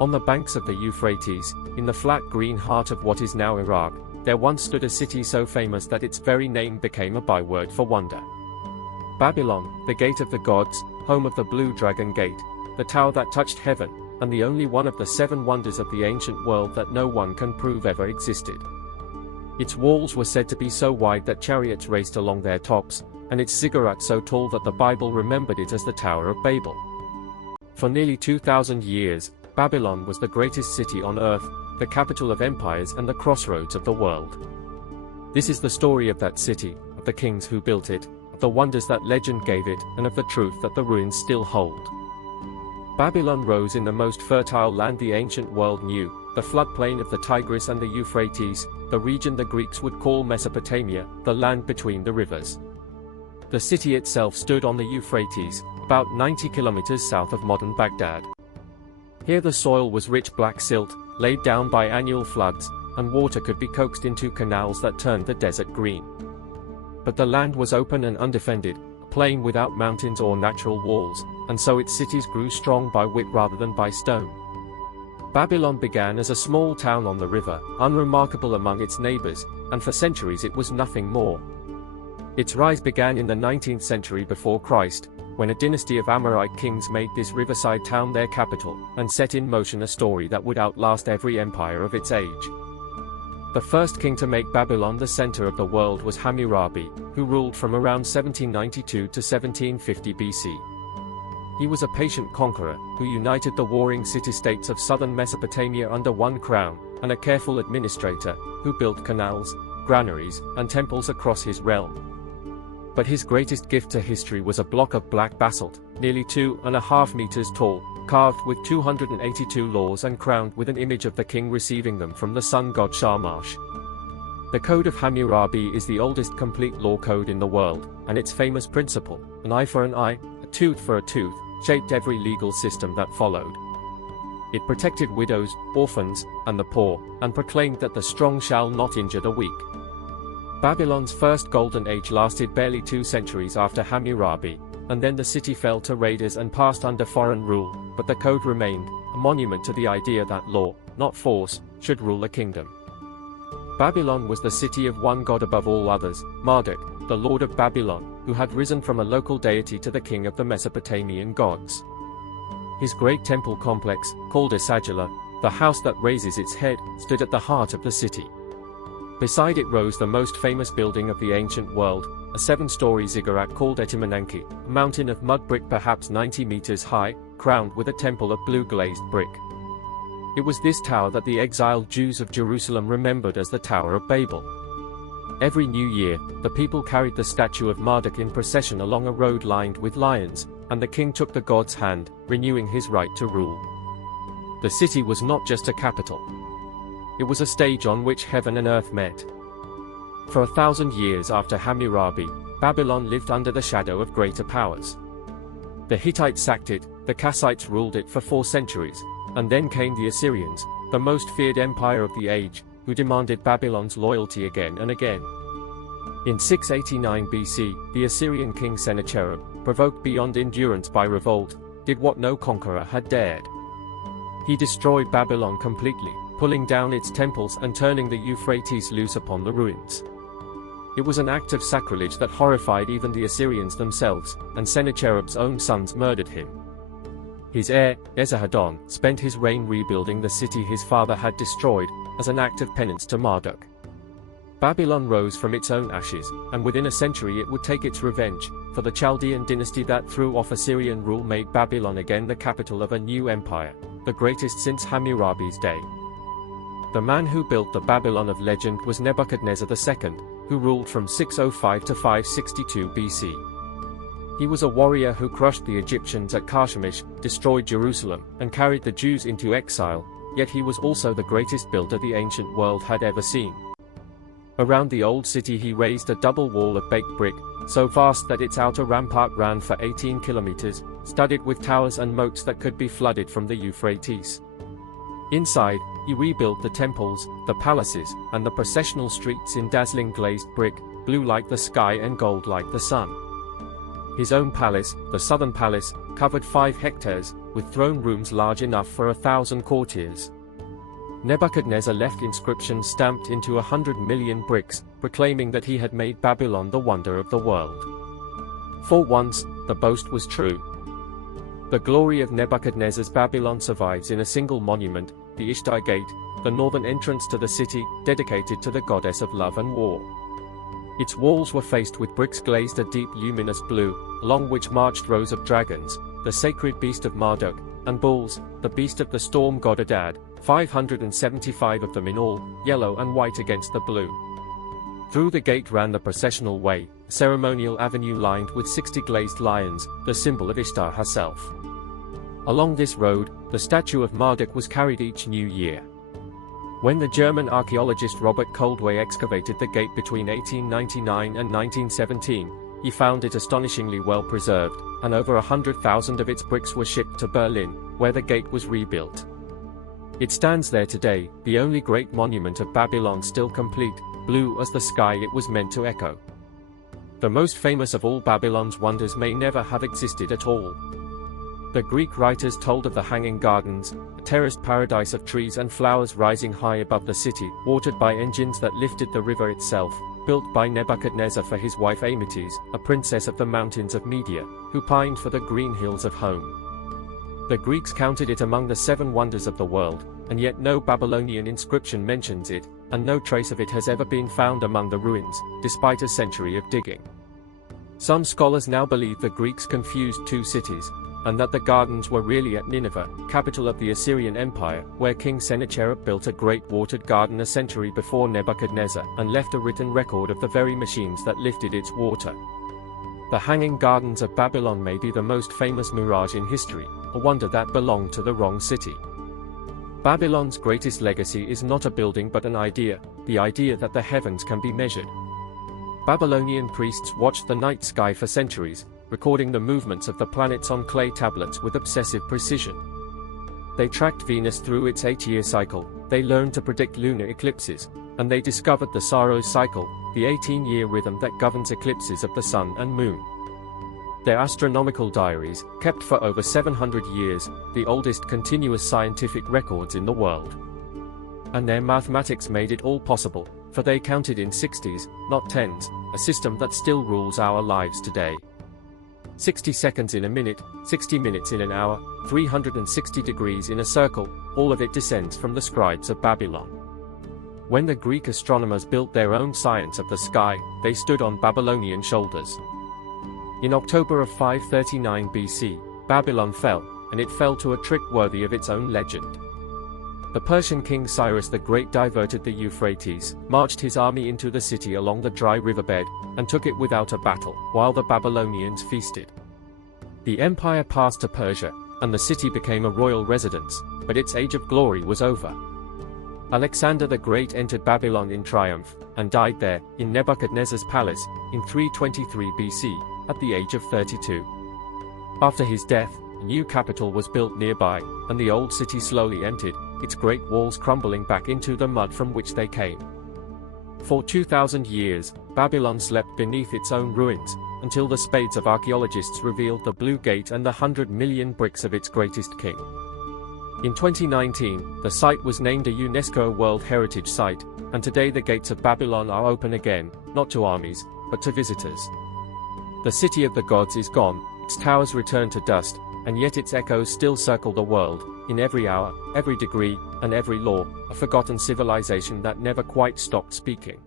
On the banks of the Euphrates, in the flat green heart of what is now Iraq, there once stood a city so famous that its very name became a byword for wonder. Babylon, the gate of the gods, home of the blue dragon gate, the tower that touched heaven, and the only one of the 7 wonders of the ancient world that no one can prove ever existed. Its walls were said to be so wide that chariots raced along their tops, and its ziggurat so tall that the Bible remembered it as the Tower of Babel. For nearly 2,000 years, Babylon was the greatest city on earth, the capital of empires and the crossroads of the world. This is the story of that city, of the kings who built it, of the wonders that legend gave it, and of the truth that the ruins still hold. Babylon rose in the most fertile land the ancient world knew, the floodplain of the Tigris and the Euphrates, the region the Greeks would call Mesopotamia, the land between the rivers. The city itself stood on the Euphrates, about 90 kilometers south of modern Baghdad. Here the soil was rich black silt, laid down by annual floods, and water could be coaxed into canals that turned the desert green. But the land was open and undefended, a plain without mountains or natural walls, and so its cities grew strong by wit rather than by stone. Babylon began as a small town on the river, unremarkable among its neighbors, and for centuries it was nothing more. Its rise began in the 19th century before Christ, when a dynasty of Amorite kings made this riverside town their capital, and set in motion a story that would outlast every empire of its age. The first king to make Babylon the center of the world was Hammurabi, who ruled from around 1792 to 1750 BC. He was a patient conqueror, who united the warring city-states of southern Mesopotamia under one crown, and a careful administrator, who built canals, granaries, and temples across his realm. But his greatest gift to history was a block of black basalt, nearly 2.5 meters tall, carved with 282 laws and crowned with an image of the king receiving them from the sun god Shamash. The Code of Hammurabi is the oldest complete law code in the world, and its famous principle, an eye for an eye, a tooth for a tooth, shaped every legal system that followed. It protected widows, orphans, and the poor, and proclaimed that the strong shall not injure the weak. Babylon's first golden age lasted barely 2 centuries after Hammurabi, and then the city fell to raiders and passed under foreign rule, but the code remained, a monument to the idea that law, not force, should rule a kingdom. Babylon was the city of one god above all others, Marduk, the lord of Babylon, who had risen from a local deity to the king of the Mesopotamian gods. His great temple complex, called Sagila, the house that raises its head, stood at the heart of the city. Beside it rose the most famous building of the ancient world, a 7-story ziggurat called Etemenanki, a mountain of mud brick perhaps 90 meters high, crowned with a temple of blue-glazed brick. It was this tower that the exiled Jews of Jerusalem remembered as the Tower of Babel. Every new year, the people carried the statue of Marduk in procession along a road lined with lions, and the king took the god's hand, renewing his right to rule. The city was not just a capital. It was a stage on which heaven and earth met. For 1,000 years after Hammurabi, Babylon lived under the shadow of greater powers. The Hittites sacked it, the Kassites ruled it for 4 centuries, and then came the Assyrians, the most feared empire of the age, who demanded Babylon's loyalty again and again. In 689 BC, the Assyrian king Sennacherib, provoked beyond endurance by revolt, did what no conqueror had dared. He destroyed Babylon completely, pulling down its temples and turning the Euphrates loose upon the ruins. It was an act of sacrilege that horrified even the Assyrians themselves, and Sennacherib's own sons murdered him. His heir, Esarhaddon, spent his reign rebuilding the city his father had destroyed, as an act of penance to Marduk. Babylon rose from its own ashes, and within a century it would take its revenge, for the Chaldean dynasty that threw off Assyrian rule made Babylon again the capital of a new empire, the greatest since Hammurabi's day. The man who built the Babylon of legend was Nebuchadnezzar II, who ruled from 605 to 562 BC. He was a warrior who crushed the Egyptians at Carchemish, destroyed Jerusalem, and carried the Jews into exile, yet he was also the greatest builder the ancient world had ever seen. Around the old city he raised a double wall of baked brick, so vast that its outer rampart ran for 18 kilometers, studded with towers and moats that could be flooded from the Euphrates. Inside, he rebuilt the temples, the palaces, and the processional streets in dazzling glazed brick, blue like the sky and gold like the sun. His own palace, the Southern Palace, covered 5 hectares, with throne rooms large enough for 1,000 courtiers. Nebuchadnezzar left inscriptions stamped into 100 million bricks, proclaiming that he had made Babylon the wonder of the world. For once, the boast was true. The glory of Nebuchadnezzar's Babylon survives in a single monument, the Ishtar Gate, the northern entrance to the city, dedicated to the goddess of love and war. Its walls were faced with bricks glazed a deep luminous blue, along which marched rows of dragons, the sacred beast of Marduk, and bulls, the beast of the storm god Adad, 575 of them in all, yellow and white against the blue. Through the gate ran the processional way, a ceremonial avenue lined with 60 glazed lions, the symbol of Ishtar herself. Along this road, the statue of Marduk was carried each new year. When the German archaeologist Robert Coldway excavated the gate between 1899 and 1917, he found it astonishingly well preserved, and over 100,000 of its bricks were shipped to Berlin, where the gate was rebuilt. It stands there today, the only great monument of Babylon still complete, blue as the sky it was meant to echo. The most famous of all Babylon's wonders may never have existed at all. The Greek writers told of the hanging gardens, a terraced paradise of trees and flowers rising high above the city, watered by engines that lifted the river itself, built by Nebuchadnezzar for his wife Euphrates, a princess of the mountains of Media, who pined for the green hills of home. The Greeks counted it among the 7 wonders of the world, and yet no Babylonian inscription mentions it, and no trace of it has ever been found among the ruins, despite a century of digging. Some scholars now believe the Greeks confused 2 cities, and that the gardens were really at Nineveh, capital of the Assyrian Empire, where King Sennacherib built a great watered garden a century before Nebuchadnezzar, and left a written record of the very machines that lifted its water. The Hanging Gardens of Babylon may be the most famous mirage in history, a wonder that belonged to the wrong city. Babylon's greatest legacy is not a building but an idea, the idea that the heavens can be measured. Babylonian priests watched the night sky for centuries, recording the movements of the planets on clay tablets with obsessive precision. They tracked Venus through its 8-year cycle, they learned to predict lunar eclipses, and they discovered the Saros cycle, the 18-year rhythm that governs eclipses of the sun and moon. Their astronomical diaries, kept for over 700 years, the oldest continuous scientific records in the world. And their mathematics made it all possible, for they counted in 60s, not 10s, a system that still rules our lives today. 60 seconds in a minute, 60 minutes in an hour, 360 degrees in a circle, all of it descends from the scribes of Babylon. When the Greek astronomers built their own science of the sky, they stood on Babylonian shoulders. In October of 539 BC, Babylon fell, and it fell to a trick worthy of its own legend. The Persian king Cyrus the Great diverted the Euphrates, marched his army into the city along the dry riverbed, and took it without a battle, while the Babylonians feasted. The empire passed to Persia, and the city became a royal residence, but its age of glory was over. Alexander the Great entered Babylon in triumph, and died there, in Nebuchadnezzar's palace, in 323 BC, at the age of 32. After his death, a new capital was built nearby, and the old city slowly emptied, its great walls crumbling back into the mud from which they came. For 2,000 years, Babylon slept beneath its own ruins, until the spades of archaeologists revealed the Blue Gate and the 100 million bricks of its greatest king. In 2019, the site was named a UNESCO World Heritage Site, and today the gates of Babylon are open again, not to armies, but to visitors. The city of the gods is gone, its towers return to dust, and yet its echoes still circle the world, in every hour, every degree, and every law, a forgotten civilization that never quite stopped speaking.